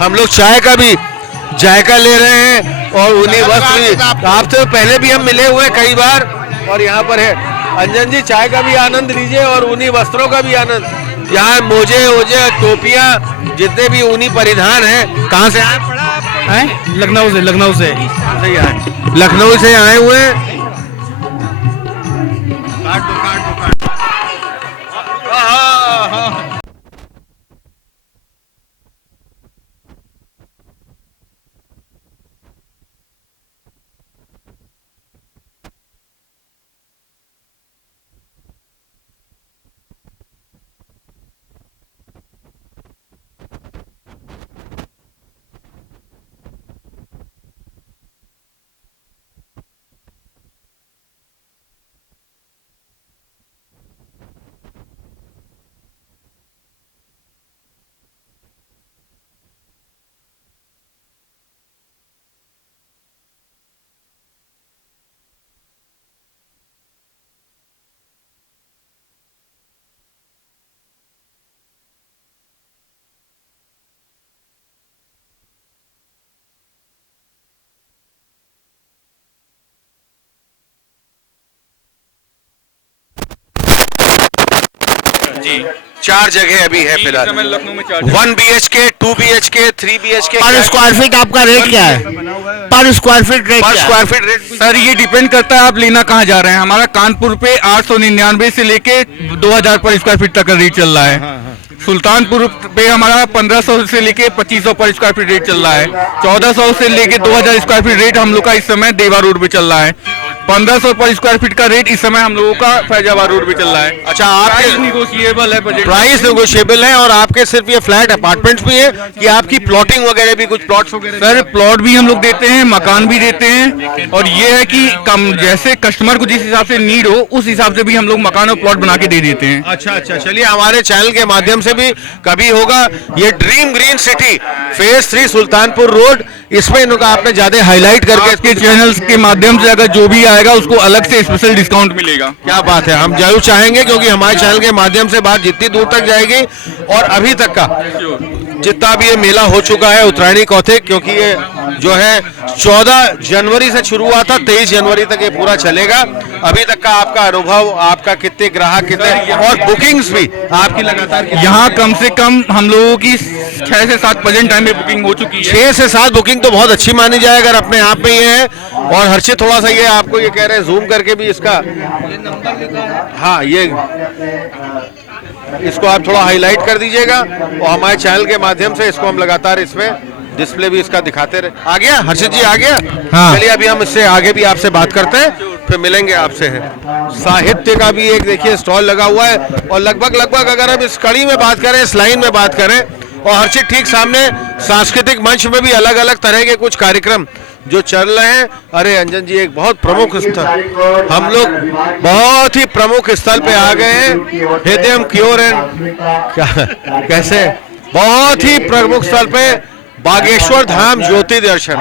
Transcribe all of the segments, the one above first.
हम लोग चाय का भी जायका ले रहे हैं और ऊनी वस्त्र भी। आपसे पहले भी हम मिले हुए कई बार और यहाँ पर है अंजन जी, चाय का भी आनंद लीजिए और ऊनी वस्त्रों का भी आनंद। यहाँ मोजे ओजे टोपियाँ जितने भी ऊनी परिधान है। कहाँ से आए? लखनऊ से। सही आए, लखनऊ से आए हुए हैं। जी 4 जगह अभी है फिलहाल लखनऊ में। 1 BHK, 2 BHK, 3 BHK। पर स्क्वायर फीट आपका रेट क्या है? पर स्क्वायर फीट रेट? सर ये डिपेंड करता है आप लेना कहाँ जा रहे हैं। हमारा कानपुर पे 899 से लेके 2000 पर स्क्वायर फीट तक का रेट चल रहा है। सुल्तानपुर पे हमारा 1500 से लेके 2500 पर स्क्वायर फीट रेट चल रहा है। 1400 से लेके 2000 स्क्वायर फीट रेट हम लोग का इस समय देवा रोड पे चल रहा है। 1500 पर स्क्वायर फीट का रेट इस समय हम लोगों का फैजाबाद रोड पे चल रहा है। अच्छा, आपके निगोशिएबल है, प्राइस नेगोशिएबल है। और आपके सिर्फ ये फ्लैट अपार्टमेंट्स भी है कि आपकी प्लॉटिंग वगैरह भी, कुछ प्लॉट्स वगैरह? सर प्लॉट भी हम लोग देते हैं, मकान भी देते हैं। और ये है कि कम जैसे कस्टमर को जिस हिसाब से नीड हो उस हिसाब से भी हम लोग मकान और प्लॉट बना के दे देते हैं। अच्छा, चलिए हमारे चैनल के माध्यम से भी कभी होगा ये dream green city phase 3 Sultanpur road, इसमें इनका आपने ज्यादा हाईलाइट करके इसके चैनल्स के माध्यम से अगर जो भी आएगा उसको अलग से स्पेशल डिस्काउंट मिलेगा। क्या बात है, हम जरूर चाहेंगे क्योंकि हमारे चैनल के माध्यम से बात जितनी दूर तक जाएगी और अभी तक का जितना भी ये मेला हो चुका है उत्तरायणी कौथिग, क्योंकि ये जो है 14 जनवरी से शुरू हुआ था, 23 जनवरी तक ये पूरा चलेगा। अभी तक का आपका अनुभव, आपका कितने ग्राहक, कितने और बुकिंग्स भी आपकी लगातार? यहाँ कम से कम हम लोगों की 6 से 7 प्रेजेंट टाइम में बुकिंग हो चुकी है। 6 से 7 बुकिंग तो बहुत अच्छी मानी जाए अगर अपने आप में ये है। और हर्षित थोड़ा सा ये आपको ये कह रहे हैं जूम करके भी इसका हाँ ये इसको आप थोड़ा हाईलाइट कर दीजिएगा और हमारे चैनल के माध्यम से इसको हम लगातार इसमें डिस्प्ले भी इसका दिखाते रहे। आ गया हर्षित जी, आ गया? हाँ। चलिए अभी हम इससे आगे भी आपसे बात करते हैं, फिर मिलेंगे आपसे। है साहित्य का भी एक देखिए स्टॉल लगा हुआ है और लगभग अगर हम इस कड़ी में बात करें, इस लाइन में बात करें, और हर्षित ठीक सामने सांस्कृतिक मंच में भी अलग अलग तरह के कुछ कार्यक्रम जो चल रहे हैं। अरे अंजन जी, एक बहुत प्रमुख स्थल, हम लोग बहुत ही प्रमुख स्थल पे आ गए हैं। हृदय क्योर कैसे बहुत ही प्रमुख स्थल पे बागेश्वर धाम ज्योति दर्शन।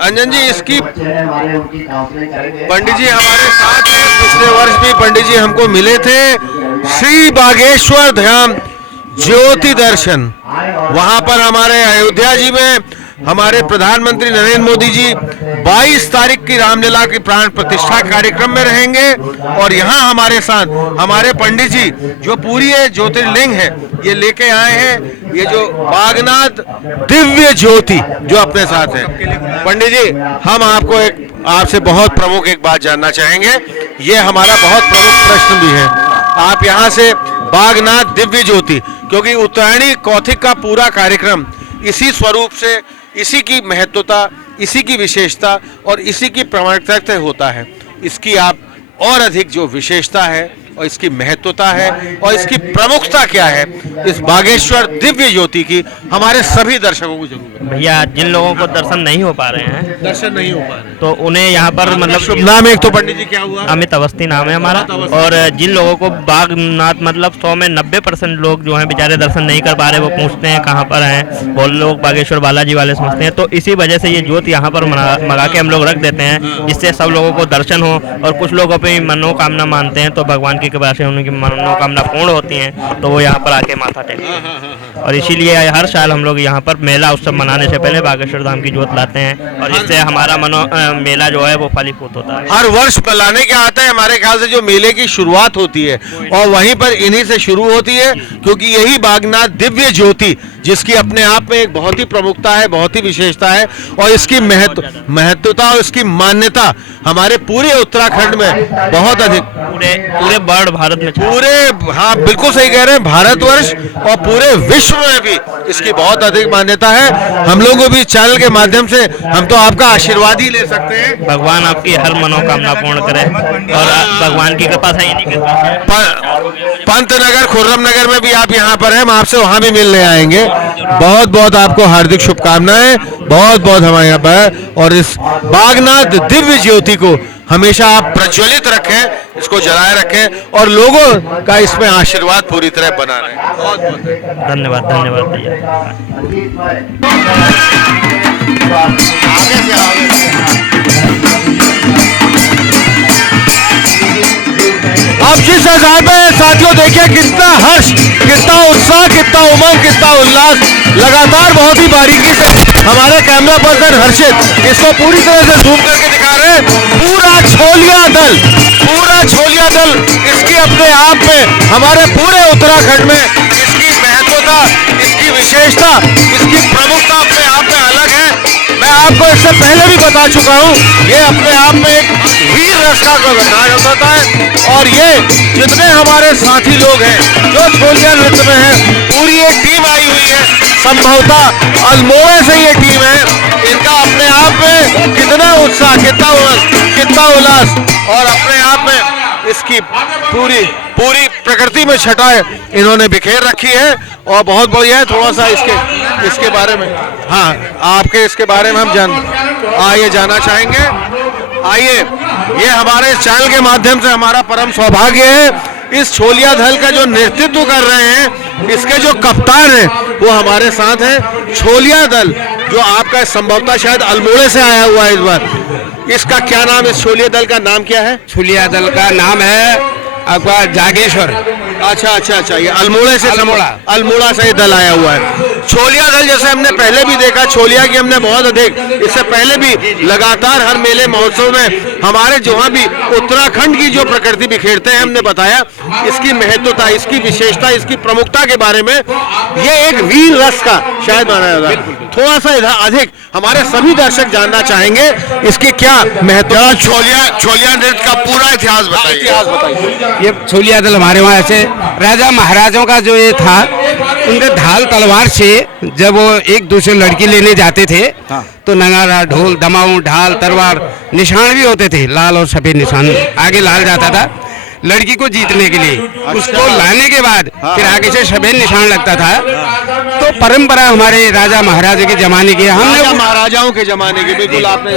अंजन जी, इसकी पंडित जी हमारे साथ हैं, पिछले वर्ष भी पंडित जी हमको मिले थे। श्री बागेश्वर धाम ज्योति दर्शन, वहां पर हमारे अयोध्या जी में हमारे प्रधानमंत्री नरेंद्र मोदी जी 22 तारीख की रामलीला की प्राण प्रतिष्ठा कार्यक्रम में रहेंगे। और यहाँ हमारे साथ हमारे पंडित जी जो पूरी ये ज्योतिर्लिंग है ये लेके आए हैं, ये जो बागनाथ दिव्य ज्योति जो अपने साथ है। पंडित जी, हम आपको आपसे बहुत प्रमुख एक बात जानना चाहेंगे, ये हमारा बहुत प्रमुख प्रश्न भी है। आप यहाँ से बागनाथ दिव्य ज्योति, क्योंकि उत्तरायणी कौथिग का पूरा कार्यक्रम इसी स्वरूप से, इसी की महत्वता, इसी की विशेषता और इसी की प्रामाणिकता से होता है। इसकी आप और अधिक जो विशेषता है और इसकी महत्वता है और इसकी प्रमुखता क्या है, इस बागेश्वर दिव्य ज्योति की हमारे सभी दर्शकों को जरूर। भैया, जिन लोगों को दर्शन नहीं हो पा रहे हैं, दर्शन नहीं हो पा रहे, तो उन्हें यहाँ पर मतलब शुभ नाम एक तो पंडित जी क्या हुआ? अमित अवस्थी नाम है हमारा। और जिन लोगों को बागनाथ मतलब 100 में 90% लोग जो हैं बेचारे दर्शन नहीं कर पा रहे, वो पूछते हैं कहाँ पर हैं, बहुत लोग बागेश्वर बालाजी वाले समझते हैं। तो इसी वजह से ये ज्योत यहाँ पर मंगा के हम लोग रख देते हैं, जिससे सब लोगों को दर्शन हो और कुछ लोग भी मनोकामना मानते हैं तो भगवान की कृपा से उनकी मनोकामना पूर्ण होती हैं, तो वो यहाँ पर आके माथा टेकते हैं। और इसीलिए हर साल हम लोग यहाँ पर मेला उत्सव मनाने से पहले बागेश्वर धाम की जोत लाते हैं, और इससे हमारा मेला जो है वो फलीभूत होता है। हर वर्ष लाने क्या आता है, हमारे ख्याल से जो मेले की शुरुआत होती है और वहीं पर इन्हीं से शुरू होती है, क्योंकि यही बागनाथ दिव्य ज्योति, जिसकी अपने आप में एक बहुत ही प्रमुखता है, बहुत ही विशेषता है, और इसकी महत्वता और इसकी मान्यता हमारे पूरे उत्तराखंड में बहुत अधिक, पूरे वर्ल्ड भारत में, पूरे, हाँ बिल्कुल सही कह रहे हैं, भारतवर्ष और पूरे विश्व में भी इसकी बहुत अधिक मान्यता है। हम लोग को भी चैनल के माध्यम से हम तो आपका आशीर्वाद ही ले सकते हैं। भगवान आपकी हर मनोकामना पूर्ण करे, और भगवान की कृपा से पंतनगर खुर्रम नगर में भी आप यहाँ पर हैं, हम आपसे वहाँ भी मिलने आएंगे। बहुत बहुत आपको हार्दिक शुभकामनाएं, बहुत बहुत हमारे यहाँ पर, और इस बागनाथ दिव्य ज्योति को हमेशा आप प्रज्वलित रखें, इसको जलाए रखें और लोगों का इसमें आशीर्वाद पूरी तरह बना रहे। बहुत बहुत धन्यवाद। धन्यवाद भैया। आप जिस हिसाब में साथियों देखिए कितना हर्ष, कितना उत्साह, कितना उमंग, कितना उल्लास, लगातार बहुत ही बारीकी से हमारे कैमरा पर्सन हर्षित इसको पूरी तरह से जूम करके दिखा रहे हैं। पूरा छोलिया दल इसकी अपने आप में हमारे पूरे उत्तराखंड में इसकी महत्वता, इसकी विशेषता, इसकी प्रमुखता अपने आप में अलग है। मैं आपको इससे पहले भी बता चुका हूँ, ये अपने आप में एक वीर रस का बताया जाता है। और ये जितने हमारे साथी लोग हैं जो छोलिया नृत्य में हैं, पूरी एक टीम आई हुई है, संभवतः अल्मोड़ा से ये टीम है। इनका अपने आप में कितना उत्साह, कितना उल्लास, और अपने आप में इसकी पूरी प्रकृति में छटाएं इन्होंने बिखेर रखी है, और बहुत बढ़िया है। थोड़ा सा इसके बारे में, हाँ आपके इसके बारे में हम जानना चाहेंगे। आइए, ये हमारे चैनल के माध्यम से हमारा परम सौभाग्य है, इस छोलिया दल का जो नेतृत्व कर रहे हैं, इसके जो कप्तान हैं वो हमारे साथ हैं। छोलिया दल जो आपका संभवतः शायद अल्मोड़े से आया हुआ है इस बार, इसका क्या नाम, इस छोलिया दल का नाम क्या है? छोलिया दल का नाम है आपका जागेश्वर। अच्छा, ये अल्मोड़ा से दल आया हुआ है। छोलिया दल जैसे हमने पहले भी देखा, छोलिया की हमने बहुत अधिक, इससे पहले भी लगातार हर मेले महोत्सव में हमारे जहाँ भी उत्तराखंड की जो प्रकृति बिखेरते हैं, हमने बताया इसकी महत्वता, इसकी विशेषता, इसकी प्रमुखता के बारे में। ये एक वीर रस का शायद माना जाता है। थोड़ा सा अधिक हमारे सभी दर्शक जानना चाहेंगे इसकी क्या महत्व। छोलिया नृत्य का पूरा इतिहास बताइए। ये छोलिया दल हमारे वहाँ ऐसे राजा महाराजों का जो ये था, उनके ढाल तलवार से जब वो एक दूसरे लड़की लेने जाते थे, तो नगारा, ढोल, दमाऊ, ढाल, तलवार, निशान भी होते थे, लाल और सफेद निशान आगे लाल जाता था लड़की को जीतने के लिए। उसको लाने के बाद फिर आगे से सफेद निशान लगता था। तो परंपरा हमारे राजा महाराजा के जमाने की, हमने महाराजाओं के जमाने की, बिल्कुल आपने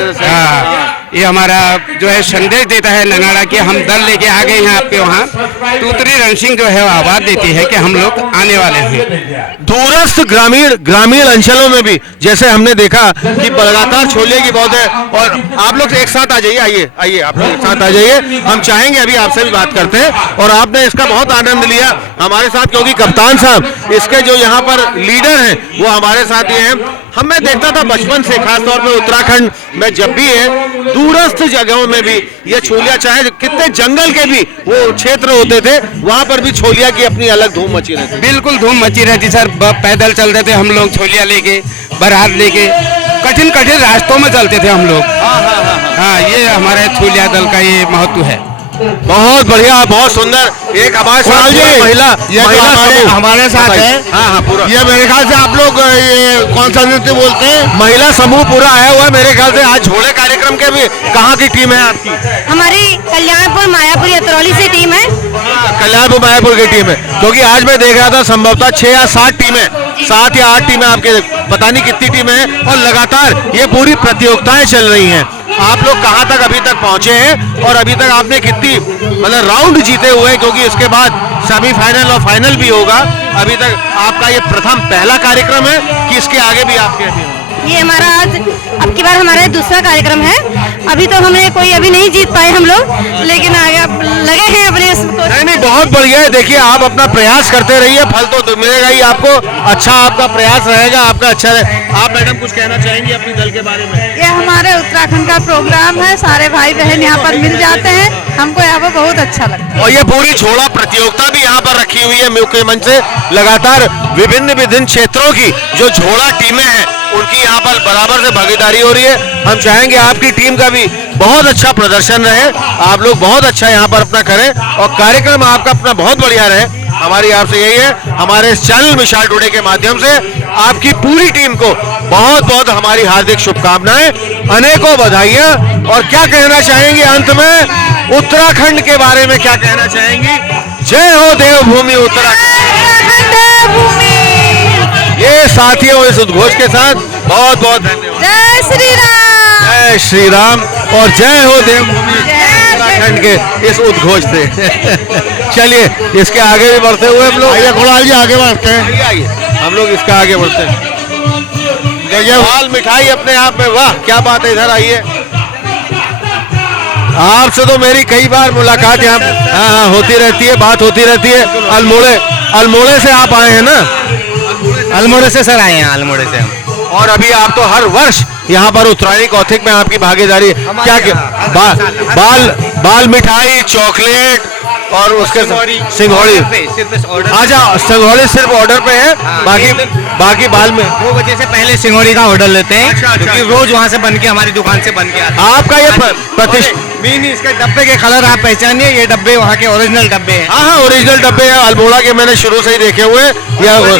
ये हमारा जो है संदेश देता है नगाड़ा कि हम दल लेके आ गए हैं आपके वहाँ। तूतरी रणसिंह जो है वो आवाज देती है कि हम लोग आने वाले हैं। दूरस्थ ग्रामीण अंचलों में भी जैसे हमने देखा कि लगातार छोलिया की बहुत है, और आप लोग एक साथ आ जाइए, आइए आप लोग एक साथ आ जाइए। हम चाहेंगे अभी आपसे भी बात करते हैं, और आपने इसका बहुत आनंद लिया हमारे साथ, क्योंकि कप्तान साहब इसके जो यहाँ पर लीडर हैं वो हमारे साथ ही हैं। मैं देखता था बचपन से, खास तौर पे उत्तराखंड में जब भी है, दूरस्थ जगहों में भी ये छोलिया, चाहे कितने जंगल के भी वो क्षेत्र होते थे, वहाँ पर भी छोलिया की अपनी अलग धूम मची रहती। बिल्कुल धूम मची रहती सर। पैदल चलते थे हम लोग छोलिया लेके, बारात लेके, कठिन रास्तों में चलते थे हम लोग। हाँ, ये हमारे छोलिया दल का ये महत्व है। बहुत बढ़िया, बहुत सुंदर। एक हमारे साथ महिला हमारे साथ है। हाँ पूरा। ये मेरे ख्याल से आप लोग ये कौन सा नृत्य बोलते हैं? महिला समूह पूरा आया हुआ है मेरे ख्याल से। आज झोले कार्यक्रम के भी कहाँ की टीम है आपकी? हमारी कल्याणपुर मायापुर यतरौली से टीम है। कल्याणपुर मायापुर की टीम है, क्योंकि आज मैं देख रहा था संभवतः 6 या 7 टीमें, 7 या 8 टीमें आपके, पता नहीं कितनी टीमें हैं, और लगातार ये पूरी प्रतियोगिताएं चल रही हैं। आप लोग कहाँ तक अभी तक पहुंचे हैं, और अभी तक आपने कितनी मतलब राउंड जीते हुए, क्योंकि इसके बाद सेमीफाइनल और फाइनल भी होगा। अभी तक आपका ये पहला कार्यक्रम है कि इसके आगे भी आपके? ये हमारा आज अब की बार हमारा दूसरा कार्यक्रम है। अभी तो हमने कोई अभी नहीं जीत पाए हम लोग, लेकिन आगे अब लगे हैं अपने नहीं नहीं, बहुत बढ़िया है। देखिए, आप अपना प्रयास करते रहिए, फल तो मिलेगा ही आपको। अच्छा आपका प्रयास रहेगा, आपका अच्छा आप मैडम कुछ कहना चाहेंगी अपनी दल के बारे में? ये हमारे उत्तराखंड का प्रोग्राम है, सारे भाई बहन यहाँ पर मिल जाते हैं, हमको यहाँ पर बहुत अच्छा लगता है। और ये पूरी छोड़ा प्रतियोगिता भी यहाँ पर रखी हुई है मुख्यमंच से। लगातार विभिन्न क्षेत्रों की जो झोड़ा टीमें हैं उनकी यहाँ पर बराबर से भागीदारी हो रही है। हम चाहेंगे आपकी टीम का भी बहुत अच्छा प्रदर्शन रहे, आप लोग बहुत अच्छा यहाँ पर अपना करें और कार्यक्रम आपका अपना बहुत बढ़िया रहे। हमारी आपसे यही है, हमारे इस चैनल मिसाल टुडे के माध्यम से आपकी पूरी टीम को बहुत बहुत हमारी हार्दिक शुभकामनाएं, अनेकों बधाइयां। और क्या कहना चाहेंगे अंत में उत्तराखंड के बारे में, क्या कहना चाहेंगी? जय हो देवभूमि उत्तराखंड। ये साथियों, इस उद्घोष के साथ बहुत बहुत धन्यवाद। जय श्री राम। जय श्री राम और जय हो देवभूमि उत्तराखंड के इस उद्घोष से। चलिए इसके आगे भी बढ़ते हुए हम लोग, आइए कुणाल जी आगे बढ़ते हैं। आइए हम लोग इसका आगे बढ़ते हैं। दाल मिठाई अपने आप में, वाह क्या बात है। इधर आइए, आपसे तो मेरी कई बार मुलाकात यहाँ हाँ होती रहती है, बात होती रहती है। अल्मोड़े से आप आए हैं ना? अल्मोड़े से सर आए हैं, अल्मोड़े से हम। और अभी आप तो हर वर्ष यहाँ पर उत्तरायणी कौथिक में आपकी भागीदारी क्या बाल मिठाई, चॉकलेट और उसके सिंघोड़ी। अच्छा, सिंघोड़ी सिर्फ ऑर्डर पे है, बाकी बाल में 2 बजे से पहले सिंघोड़ी का ऑर्डर लेते हैं। अच्छा, क्योंकि रोज वहाँ से बन के हमारी दुकान से बन के आता है। आपका ये प्रतिष्ठा नहीं, इसके डब्बे के कलर आप पहचानिए, ये डब्बे वहाँ के ओरिजिनल डब्बे हैं। हाँ, ओरिजिनल डब्बे हैं अल्मोड़ा के, मैंने शुरू से ही देखे हुए।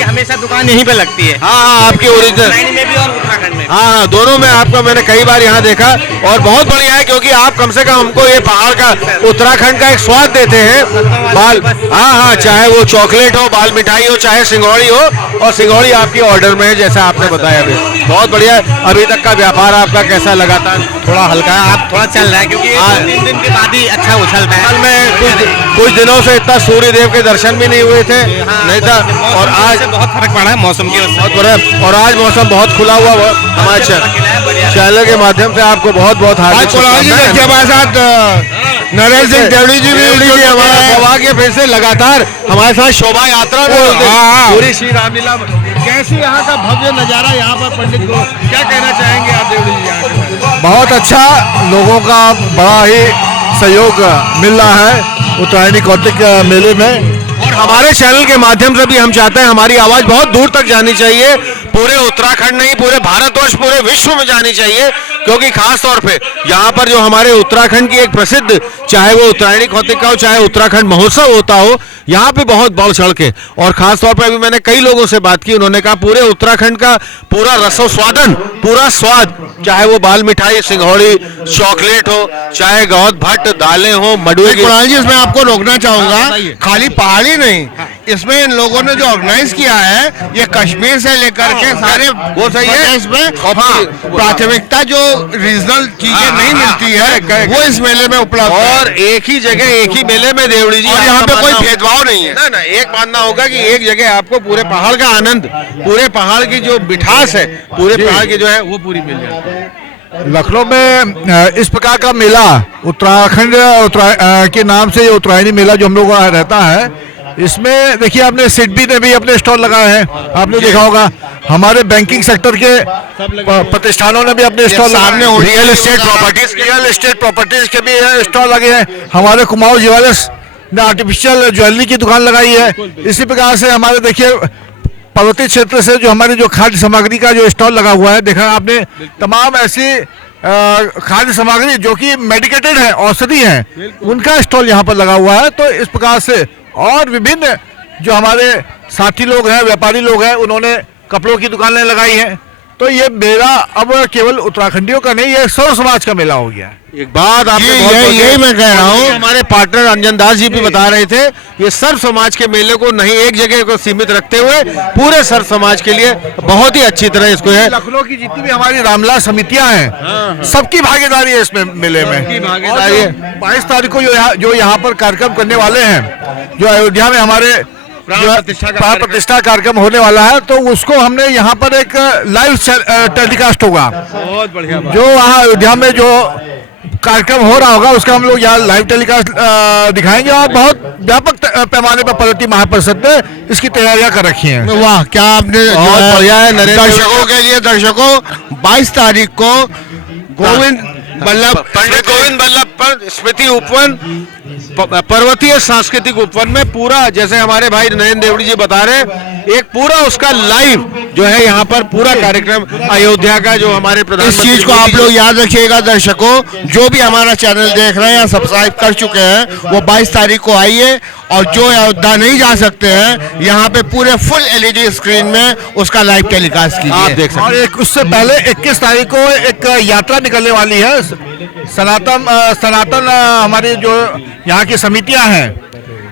हमेशा दुकान यहीं पे लगती है। हाँ, आपकी ओरिजिनल में भी और उत्तराखंड में। हाँ, दोनों में आपका मैंने कई बार यहाँ देखा और बहुत बढ़िया है, क्योंकि आप कम से कम हमको ये पहाड़ का, उत्तराखंड का एक स्वाद देते हैं। बाल हाँ, चाहे वो चॉकलेट हो, बाल मिठाई हो, चाहे सिंघोड़ी हो, और सिंघोड़ी आपकी ऑर्डर में है जैसा आपने बताया अभी। बहुत बढ़िया है। अभी तक का व्यापार आपका कैसा लगातार? थोड़ा हल्का है, आप थोड़ा चल रहा है, क्योंकि 3 दिन के बाद ही अच्छा उछलता है। कल में कुछ दिनों से इतना सूर्य देव के दर्शन भी नहीं हुए थे, नहीं था, और आज बहुत फर्क पड़ा है मौसम की वजह से। बहुत बड़ा, और आज मौसम बहुत खुला हुआ। हमारे चैनल के माध्यम से आपको बहुत बहुत हार्दिक नरेंद्र सिंह देवड़ी जी भी हमारा के फिर से लगातार हमारे साथ शोभा यात्रा में पूरी श्री रामलीला। कैसी यहाँ का भव्य नजारा यहाँ पर पंडित को, क्या कहना चाहेंगे आप देवड़ी जी यहाँ के? बहुत अच्छा, लोगों का बड़ा ही सहयोग मिल रहा है उत्तरायणी कौतिक मेले में। और हमारे चैनल के माध्यम से भी हम चाहते हैं हमारी आवाज बहुत दूर तक जानी चाहिए, पूरे उत्तराखंड नहीं, पूरे भारतवर्ष, पूरे विश्व में जानी चाहिए। क्योंकि खास तौर पे यहाँ पर जो हमारे उत्तराखंड की एक प्रसिद्ध, चाहे वो उत्तरायणी कौतिक का हो, चाहे उत्तराखंड महोत्सव होता हो, यहाँ पे बहुत बढ़ चढ़ के, और खास तौर पे अभी मैंने कई लोगों से बात की, उन्होंने कहा पूरे उत्तराखंड का पूरा रसो स्वादन, पूरा स्वाद, चाहे वो बाल मिठाई, सिंघोड़ी, चॉकलेट हो, चाहे गौद भट्ट, दालें हो, मडुए की। कुणाल जी, इसमें आपको रोकना चाहूंगा, खाली पहाड़ी नहीं, इसमें इन लोगों ने जो ऑर्गेनाइज किया है, ये कश्मीर से लेकर के सारे वो सही है। इसमें प्राथमिकता जो रीजनल चीजें नहीं मिलती है वो इस मेले में उपलब्ध है। और एक ही जगह, एक ही मेले में देवड़ी जी, और यहाँ पे कोई भेदभाव नहीं है। ना, एक मानना होगा कि एक जगह आपको पूरे पहाड़ का आनंद, पूरे पहाड़ की जो मिठास है, पूरे पहाड़ की जो है वो पूरी मिल जाती है। लखनऊ में इस प्रकार का मेला उत्तराखंड के नाम से, ये उत्तरायणी मेला जो हम लोग वहाँ रहता है, इसमें देखिए आपने सिडबी ने भी अपने स्टॉल लगाए हैं, आपने देखा होगा। हमारे बैंकिंग सेक्टर के प्रतिष्ठानों ने भी अपने स्टॉल लगाए हैं। रियल एस्टेट प्रॉपर्टीज के भी स्टॉल लगे हैं। हमारे कुमाऊं ज्वेलर्स ने आर्टिफिशियल ज्वेलरी की दुकान लगाई है। इसी प्रकार से हमारे देखिए पर्वतीय क्षेत्र से जो हमारी जो खाद्य सामग्री का जो स्टॉल लगा हुआ है, देखा आपने, तमाम ऐसी खाद्य सामग्री जो कि मेडिकेटेड है, औषधि है, उनका स्टॉल यहाँ पर लगा हुआ है। तो इस प्रकार से और विभिन्न जो हमारे साथी लोग हैं, व्यापारी लोग हैं, उन्होंने कपड़ों की दुकानें लगाई हैं। तो ये मेला अब केवल उत्तराखंडियों का नहीं, ये सर्व समाज का मेला हो गया है। एक बात आपने यही मैं कह रहा हूँ, हमारे पार्टनर अंजन दास जी भी बता रहे थे, ये सर्व समाज के मेले को नहीं एक जगह को सीमित रखते हुए पूरे सर्व समाज के लिए बहुत ही अच्छी तरह इसको है। लखनऊ की जितनी भी हमारी रामलीला समितियां हैं, सबकी भागीदारी है इसमें मेले में। भागीदारी है। 22 तारीख को जो यहाँ पर कार्यक्रम करने वाले हैं, जो अयोध्या में हमारे प्राण प्रतिष्ठा कार्यक्रम होने वाला है, तो उसको हमने यहाँ पर एक लाइव टेलीकास्ट होगा। बहुत बढ़िया बात। जो वहाँ अयोध्या में जो कार्यक्रम हो रहा होगा उसका हम लोग यहाँ लाइव टेलीकास्ट दिखाएंगे, और बहुत व्यापक पैमाने पर पद्धति महापरिषद ने इसकी तैयारियां कर रखी हैं। वाह, क्या आपने बहुत बढ़िया है। दर्शकों के लिए, दर्शकों 22 तारीख को गोविंद बल्लभ, पंडित गोविंद बल्लभ पर स्मृति उपवन, पर्वतीय सांस्कृतिक उपवन में पूरा, जैसे हमारे भाई नरेंद्र देवड़ी जी बता रहे हैं, एक पूरा उसका लाइव जो है यहाँ पर पूरा कार्यक्रम अयोध्या का, जो हमारे प्रधानमंत्री, इस चीज को आप लोग याद रखिएगा। दर्शकों जो भी हमारा चैनल देख रहे हैं या सब्सक्राइब कर चुके हैं, वो 22 तारीख को आइए, और जो अयोध्या नहीं जा सकते हैं, यहाँ पे पूरे फुल LED स्क्रीन में उसका लाइव टेलीकास्ट कीजिए, आप देख सकते हैं। और एक उससे पहले 21 तारीख को एक यात्रा निकलने वाली है। सनातन हमारी जो यहाँ की समितियां हैं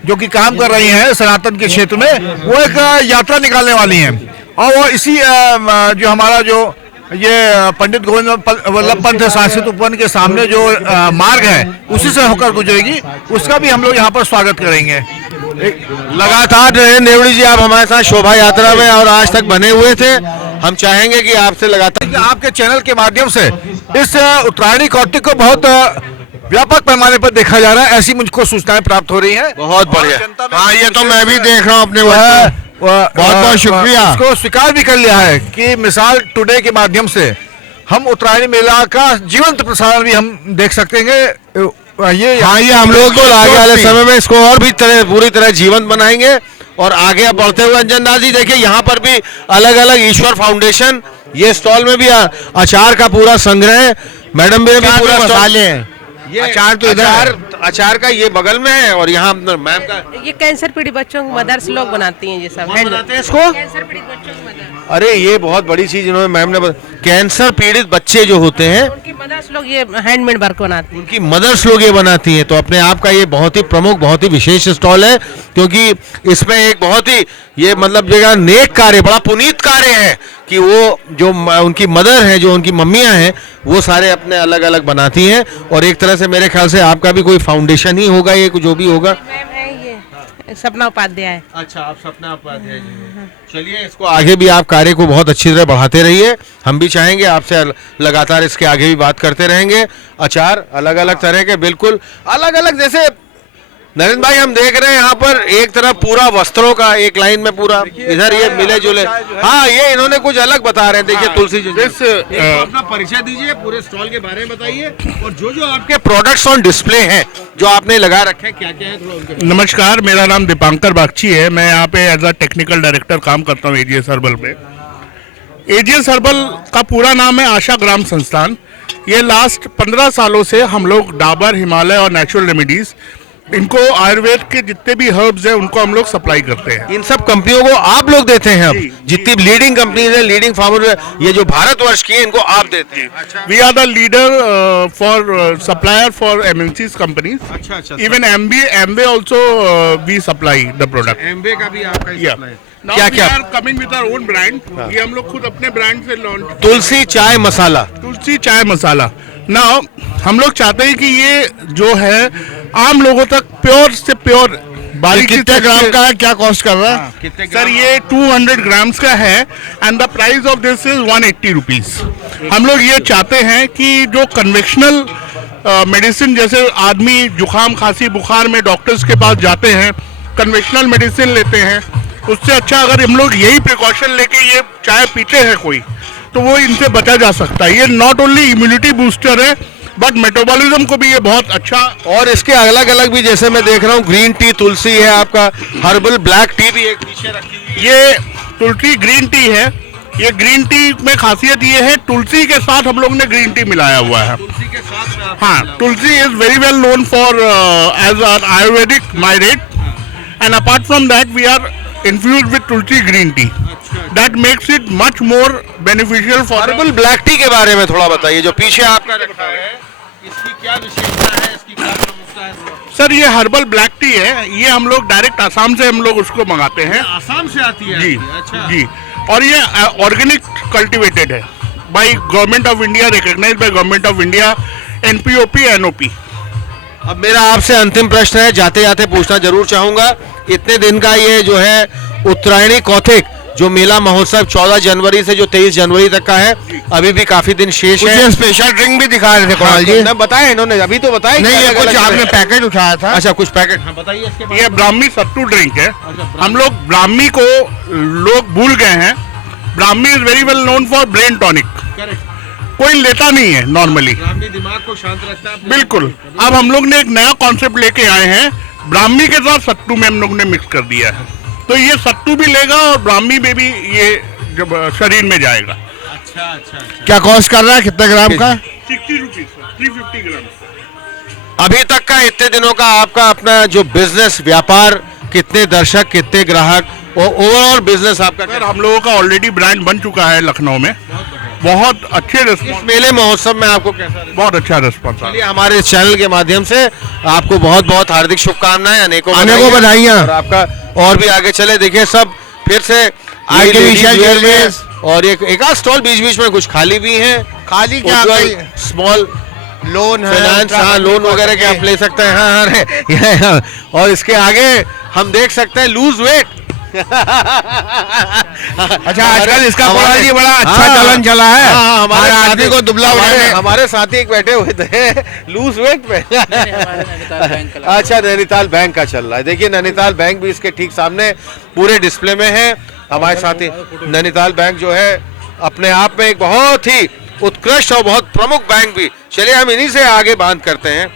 जो कि काम कर रही हैं सनातन के क्षेत्र में, वो एक यात्रा निकालने वाली हैं, और वो इसी जो हमारा जो ये पंडित गोविंद वल्लभ पंत सांस्कृतिक उपवन के सामने जो मार्ग है उसी से होकर गुजरेगी, उसका भी हम लोग यहाँ पर स्वागत करेंगे। लगातार नरेंद्र देवड़ी जी आप हमारे साथ शोभा यात्रा में और आज तक बने हुए थे, हम चाहेंगे कि आपसे लगातार आपके चैनल के माध्यम से इस उत्तरायणी कौतिक को बहुत व्यापक पैमाने पर देखा जा रहा है, ऐसी मुझको सूचनाएं प्राप्त हो रही हैं। बहुत बढ़िया। हाँ, ये तो मैं भी देख रहा हूँ अपने बहुत बहुत शुक्रिया। इसको स्वीकार भी कर लिया है कि मिसाल टुडे के माध्यम से हम उत्तरायणी मेला का जीवंत प्रसारण भी हम देख सकेंगे। ये हम लोग तो आगे वाले समय में इसको और भी पूरी तरह जीवंत बनाएंगे, और आगे बढ़ते हुए अंजन दास जी देखिए यहाँ पर भी अलग अलग ईश्वर फाउंडेशन, ये स्टॉल में भी अचार का पूरा संग्रह, मैडम भी पूरा मसाले हैं, ये अचार तो अचार का ये बगल में है, और यहाँ मैम का ये कैंसर पीड़ित बच्चों को मदर्स लोग बनाती हैं, ये सब बनाते हैं इसको। कैंसर पीड़ित बच्चों को मदर, अरे ये बहुत बड़ी चीज इन्होंने मैम ने कैंसर पीड़ित बच्चे जो होते हैं उनकी मदर्स लोग ये हैंडमेड वर्क बनाती हैं, उनकी मदर्स लोग ये बनाती हैं। तो अपने आप का ये बहुत ही प्रमुख, बहुत ही विशेष स्टॉल है, क्योंकि इसमें एक बहुत ही ये मतलब जगह नेक कार्य, बड़ा पुनीत कार्य है कि वो जो उनकी मदर है, जो उनकी मम्मियां हैं, वो सारे अपने अलग अलग बनाती हैं, और एक तरह से मेरे ख्याल से आपका भी कोई फाउंडेशन ही होगा, ये जो भी होगा। मैम है ये सपना उपाध्याय। अच्छा, आप सपना उपाध्याय जी। चलिए, इसको आगे भी आप कार्य को बहुत अच्छी तरह बढ़ाते रहिए, हम भी चाहेंगे आपसे लगातार इसके आगे भी बात करते रहेंगे। अचार अलग अलग तरह के, बिल्कुल अलग अलग, जैसे नरेंद्र भाई हम देख रहे हैं यहाँ पर एक तरफ पूरा वस्त्रों का एक लाइन में पूरा, इधर ये मिले जुले, हाँ ये इन्होंने कुछ अलग बता रहे हैं। देखिए तुलसी जी, अपना परिचय दीजिए, पूरे स्टॉल के बारे में बताइए, और जो जो आपके प्रोडक्ट्स ऑन डिस्प्ले हैं जो आपने लगा रखे हैं, क्या क्या है, थोड़ा उनके। नमस्कार, मेरा नाम दीपांकर बागची है, मैं यहाँ पे एज अ टेक्निकल डायरेक्टर काम करता हूँ एजीएस हर्बल पे। एजीएस हर्बल का पूरा नाम है आशा ग्राम संस्थान। ये लास्ट 15 सालों से हम लोग डाबर, हिमालय और नेचुरल रेमेडीज, इनको आयुर्वेद के जितने भी हर्ब्स हैं उनको हम लोग सप्लाई करते हैं। इन सब कंपनियों को आप लोग देते हैं? अब जितनी लीडिंग कंपनीज है, लीडिंग फार्मर ये जो भारतवर्ष की है, इनको आप देते हैं? We are the leader for supplier for MNCs companies. अच्छा। Even Amway also we supply the product. Amway का भी आपका ही सप्लाई है? क्या क्या coming with our own brand, ये हम लोग खुद अपने ब्रांड से लॉन्च। तुलसी चाय मसाला। तुलसी चाय मसाला ना, हम लोग चाहते हैं कि ये जो है आम लोगों तक प्योर से प्योर बारीक। कितने ग्राम का है, क्या कॉस्ट कर रहा है? सर ये 200 ग्राम्स का है, and the price of this is 180 rupees. हम लोग ये चाहते हैं कि जो कन्वेंशनल मेडिसिन, जैसे आदमी जुकाम खांसी बुखार में डॉक्टर्स के पास जाते हैं, कन्वेंशनल मेडिसिन लेते हैं, उससे अच्छा अगर हम लोग यही प्रिकॉशन लेके ये चाय पीते हैं कोई, तो वो इनसे बचा जा सकता है। ये नॉट ओनली इम्यूनिटी बूस्टर है, बट मेटाबॉलिज्म को भी ये बहुत अच्छा। और इसके अलग अलग भी, जैसे मैं देख रहा हूँ ग्रीन टी तुलसी है, आपका हर्बल ब्लैक टी भी एक पीछे रखी हुई है। ये तुलसी ग्रीन टी है। ये ग्रीन टी में खासियत ये है, तुलसी के साथ हम लोग ने ग्रीन टी मिलाया हुआ है। तुलसी के साथ में हाँ, Tulsi is very well known for as an Ayurvedic merit, and apart from that we are infused with tulsi green tea. That makes it much more beneficial for herbal black T के बारे में थोड़ा बताइए, जो पीछे आपका रखा है, इसकी क्या विशेषता है, इसकी क्या प्रमुखता है? सर ये हर्बल ब्लैक टी है, ये हम लोग डायरेक्ट आसाम से हम लोग उसको मंगाते हैं। आसाम से आती है? जी। अच्छा जी, और ये ऑर्गेनिक कल्टिवेटेड है by government of India, recognized by government of India, NPOP NOP। अब मेरा आपसे अंतिम प्रश्न है, जाते जाते पूछना जरूर चाहूंगा इतने दिन का ये जो है उत्तरायणी कौथिक जो मेला महोत्सव 14 जनवरी से जो 23 जनवरी तक का है, अभी भी काफी दिन शेष है। स्पेशल ड्रिंक भी दिखा रहे थे कुणाल जी। बताया इन्होंने, अभी तो बताया नहीं, ये कुछ आपने पैकेट उठाया था। अच्छा, कुछ पैकेट, हाँ बताइए इसके बारे में। ये ब्राह्मी सत्तू ड्रिंक है। हम लोग ब्राह्मी को लोग भूल गए हैं। Brahmi is very well known for brain tonic. कोई लेता नहीं है नॉर्मली, दिमाग को शांत रखता है। बिल्कुल। अब हम लोग ने एक नया कॉन्सेप्ट लेके आए हैं, ब्राह्मी के साथ सत्तू में हम लोग ने मिक्स कर दिया है, तो ये सत्तू भी लेगा और ब्राह्मी में भी ये जब शरीर में जाएगा। अच्छा। क्या कॉस्ट कर रहा है, कितने ग्राम का? 60 रुपीज, 350 ग्राम। अभी तक का इतने दिनों का आपका अपना जो बिजनेस व्यापार, कितने दर्शक, कितने ग्राहक और ओवरऑल बिजनेस आपका? सर, हम लोगों का ऑलरेडी ब्रांड बन चुका है लखनऊ में। बहुत अच्छे इस रिस्पॉन्स, मेले महोत्सव में आपको कैसा? बहुत अच्छा रिस्पॉन्स आ चलिए, हमारे इस चैनल के माध्यम से आपको बहुत बहुत हार्दिक शुभकामनाएं, अनेकों बधाइयां। और आपका और भी आगे चले। देखिए, सब फिर से आर्टिफिशियल ज्वेलरीज और एक आध स्टॉल बीच बीच में कुछ खाली भी हैं। खाली क्या, स्मॉल लोन है, फाइनेंस, हाँ, लोन वगैरह के आप ले सकते हैं। हाँ, और इसके आगे हम देख सकते हैं लूज वेट। अच्छा, आजकल इसका बड़ा अच्छा चलन चला है। हमारे आदमी को दुबला हमारे साथी एक बैठे हुए थे लूज वेट पे। अच्छा, नैनीताल बैंक का चल रहा है। देखिए, नैनीताल बैंक भी इसके ठीक सामने पूरे डिस्प्ले में है। हमारे साथी नैनीताल बैंक जो है अपने आप में एक बहुत ही उत्कृष्ट और बहुत प्रमुख बैंक भी। चलिए, हम इन्हीं से आगे बात करते हैं।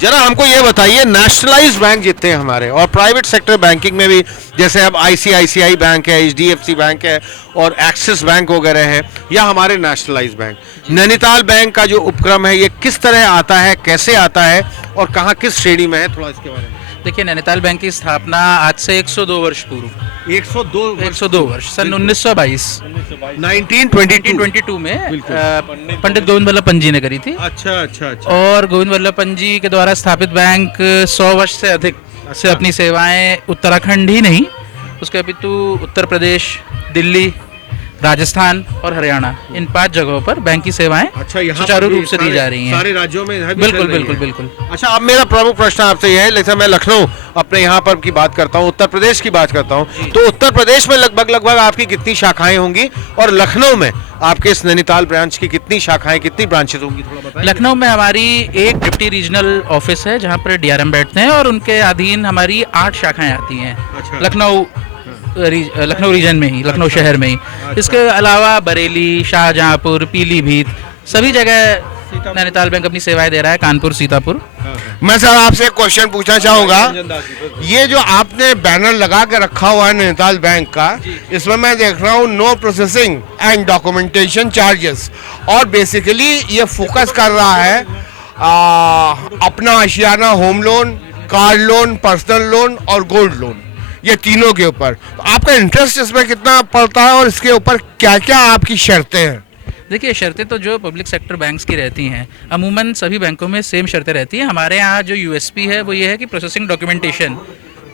जरा हमको ये बताइए, नेशनलाइज बैंक जितने हैं हमारे और प्राइवेट सेक्टर बैंकिंग में भी, जैसे अब ICICI बैंक है, HDFC बैंक है और एक्सिस बैंक वगैरह है, या हमारे नेशनलाइज बैंक, नैनीताल बैंक का जो उपक्रम है ये किस तरह आता है, कैसे आता है और कहाँ किस श्रेणी में है, थोड़ा इसके बारे में। देखिए, नैनीताल बैंक की स्थापना आज से 102 वर्ष पूर्व 102 वर्ष सन 1922 1922 में पंडित गोविंद वल्लभ पंत जी ने करी थी। अच्छा। और गोविंद वल्लभ पंत जी के द्वारा स्थापित बैंक 100 वर्ष से अधिक से अपनी सेवाएं उत्तराखंड ही नहीं, उसके अपितु उत्तर प्रदेश, दिल्ली, राजस्थान और हरियाणा, इन 5 जगहों पर बैंक की सेवाएं सुचारू रूप से दी जा रही हैं। सारे राज्यों में बिल्कुल। अच्छा, अब मेरा प्रमुख प्रश्न आपसे यह है, जैसे मैं लखनऊ अपने यहाँ पर की बात करता हूँ, उत्तर प्रदेश की बात करता हूँ, तो उत्तर प्रदेश में लगभग आपकी कितनी शाखाएं होंगी और लखनऊ में आपके इस नैनीताल ब्रांच की कितनी शाखाएं, कितनी ब्रांचेस होंगी, थोड़ा बताइए। लखनऊ में हमारी एक डिप्टी रीजनल ऑफिस है जहाँ पर DRM बैठते हैं और उनके अधीन हमारी 8 शाखाएं आती हैं। लखनऊ रीजन में ही, लखनऊ शहर में ही। इसके अलावा बरेली, शाहजहांपुर, पीलीभीत, सभी जगह नैनीताल बैंक अपनी सेवाएं दे रहा है। कानपुर, सीतापुर। मैं सर आपसे एक क्वेश्चन पूछना चाहूँगा, ये जो आपने बैनर लगा के रखा हुआ है नैनीताल बैंक का, इसमें मैं देख रहा हूँ no processing and documentation charges, और बेसिकली ये फोकस कर रहा है अपना आशियाना home loan, car loan, personal loan और गोल्ड लोन, ये तीनों के ऊपर। तो आपका इंटरेस्ट इसमें कितना पड़ता है और इसके ऊपर क्या क्या आपकी शर्तें हैं? देखिए, शर्तें तो जो पब्लिक सेक्टर बैंक्स की रहती हैं, अमूमन सभी बैंकों में सेम शर्तें रहती हैं। हमारे यहाँ जो USP है वो ये है कि प्रोसेसिंग डॉक्यूमेंटेशन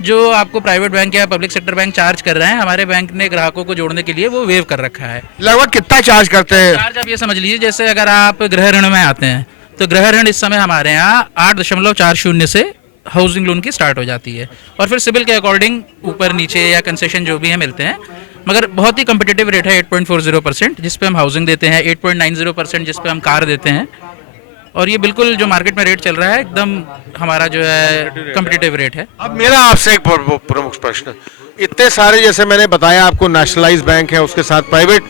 जो आपको प्राइवेट बैंक या पब्लिक सेक्टर बैंक चार्ज कर रहे हैं, हमारे बैंक ने ग्राहकों को जोड़ने के लिए वो वेव कर रखा है। लगभग कितना चार्ज करते हैं? चार्ज आप ये समझ लीजिए, जैसे अगर आप गृह ऋण में आते हैं तो गृह ऋण इस समय हमारे यहाँ 8.40 से हाउसिंग लोन की स्टार्ट हो जाती है, और फिर सिबिल के अकॉर्डिंग ऊपर नीचे या कंसेशन जो भी है मिलते हैं, मगर बहुत ही कम्पिटिटिव रेट है 8.40% जिस पे हम हाउसिंग देते हैं, 8.90% जिस पे हम कार देते हैं, और ये बिल्कुल जो मार्केट में रेट चल रहा है एकदम हमारा जो है कम्पिटिटिव रेट है। अब मेरा आपसे एक प्रमुख प्रश्न, इतने सारे जैसे मैंने बताया आपको नेशनलाइज बैंक है, उसके साथ प्राइवेट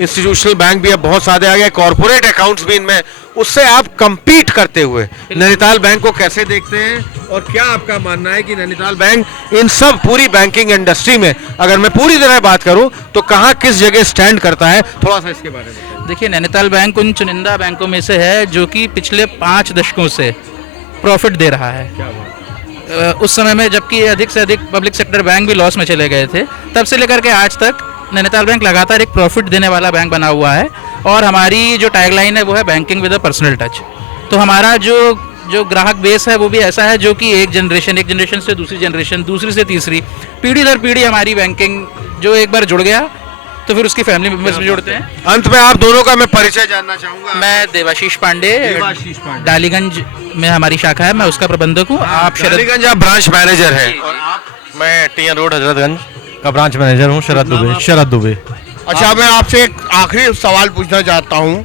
इंस्टीट्यूशनल बैंक भी अब बहुत सारे आ गए, कॉर्पोरेट अकाउंट्स भी इनमें, उससे आप कंपीट करते हुए नैनीताल बैंक को कैसे देखते हैं और क्या आपका मानना है कि नैनीताल बैंक इन सब पूरी बैंकिंग इंडस्ट्री में, अगर मैं पूरी तरह बात करूं तो कहां किस जगह स्टैंड करता है, थोड़ा सा इसके बारे में। देखिए, नैनीताल बैंक उन चुनिंदा बैंकों में से है जो कि पिछले 5 दशकों से प्रॉफिट दे रहा है। उस समय में जबकि अधिक से अधिक पब्लिक सेक्टर बैंक भी लॉस में चले गए थे, तब से लेकर के आज तक नैनीताल बैंक लगातार एक प्रॉफिट देने वाला बैंक बना हुआ है। और हमारी जो टैगलाइन है वो है banking with a personal touch. तो हमारा जो ग्राहक बेस है वो भी ऐसा है जो कि एक जनरेशन से दूसरी जनरेशन, दूसरी से तीसरी, पीढ़ी दर पीढ़ी हमारी बैंकिंग जो एक बार जुड़ गया तो फिर उसकी फैमिली मेंबर्स भी जुड़ते हैं। अंत में आप दोनों का मैं परिचय जानना चाहूंगा। मैं देवाशीष पांडे, डालीगंज में हमारी शाखा है, मैं उसका प्रबंधक हूँ। आप डालीगंज आप ब्रांच मैनेजर हैं और आप मैं टी रोड हजरतगंज का ब्रांच मैनेजर हूँ, शरद दुबे। अच्छा, मैं आपसे एक आखिरी सवाल पूछना चाहता हूँ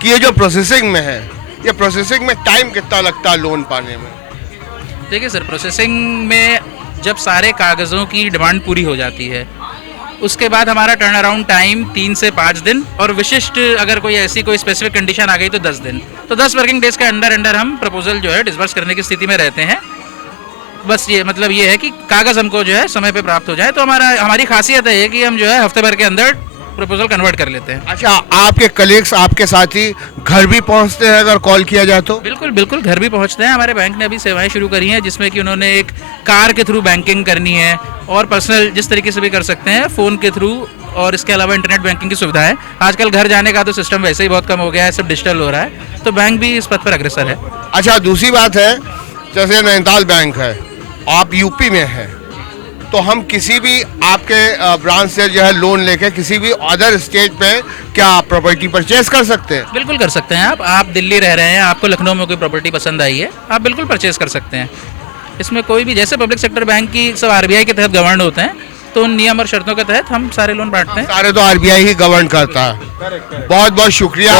कि ये जो प्रोसेसिंग में है, ये प्रोसेसिंग में टाइम कितना लगता है लोन पाने में? देखिए सर, प्रोसेसिंग में जब सारे कागज़ों की डिमांड पूरी हो जाती है उसके बाद हमारा टर्न अराउंड टाइम 3 से 5 दिन, और विशिष्ट अगर कोई ऐसी कोई स्पेसिफिक कंडीशन आ गई तो 10 दिन। तो 10 वर्किंग डेज के अंदर हम प्रपोजल जो है डिसबर्स करने की स्थिति में रहते हैं। बस ये मतलब ये है कि कागज़ हमको जो है समय पे प्राप्त हो जाए, तो हमारी खासियत है कि हम जो है हफ्ते भर के अंदर प्रपोजल कन्वर्ट कर लेते हैं। अच्छा, आपके कलीग्स, आपके साथी घर भी पहुंचते हैं अगर कॉल किया जाए तो? बिल्कुल बिल्कुल, घर भी पहुंचते हैं। हमारे बैंक ने अभी सेवाएं शुरू करी हैं जिसमें कि उन्होंने एक कार के थ्रू बैंकिंग करनी है, और पर्सनल जिस तरीके से भी कर सकते हैं फ़ोन के थ्रू, और इसके अलावा इंटरनेट बैंकिंग की सुविधा है। आजकल घर जाने का तो सिस्टम वैसे ही बहुत कम हो गया है, सब डिजिटल हो रहा है, तो बैंक भी इस पथ पर अग्रसर है। अच्छा, दूसरी बात है, जैसे नैनीताल बैंक है, आप यूपी में हैं, तो हम किसी भी आपके ब्रांच से जो है लोन लेके किसी भी अदर स्टेट पे क्या प्रॉपर्टी परचेज कर सकते हैं? बिल्कुल कर सकते हैं। आप दिल्ली रह रहे हैं, आपको लखनऊ में कोई प्रॉपर्टी पसंद आई है, आप बिल्कुल परचेज कर सकते हैं। इसमें कोई भी, जैसे पब्लिक सेक्टर बैंक की सब आरबीआई के तहत गवर्न होते हैं, तो उन नियम और शर्तों के तहत हम सारे लोन बांटते हैं। सारे तो आरबीआई ही गवर्न करता है। बहुत बहुत शुक्रिया।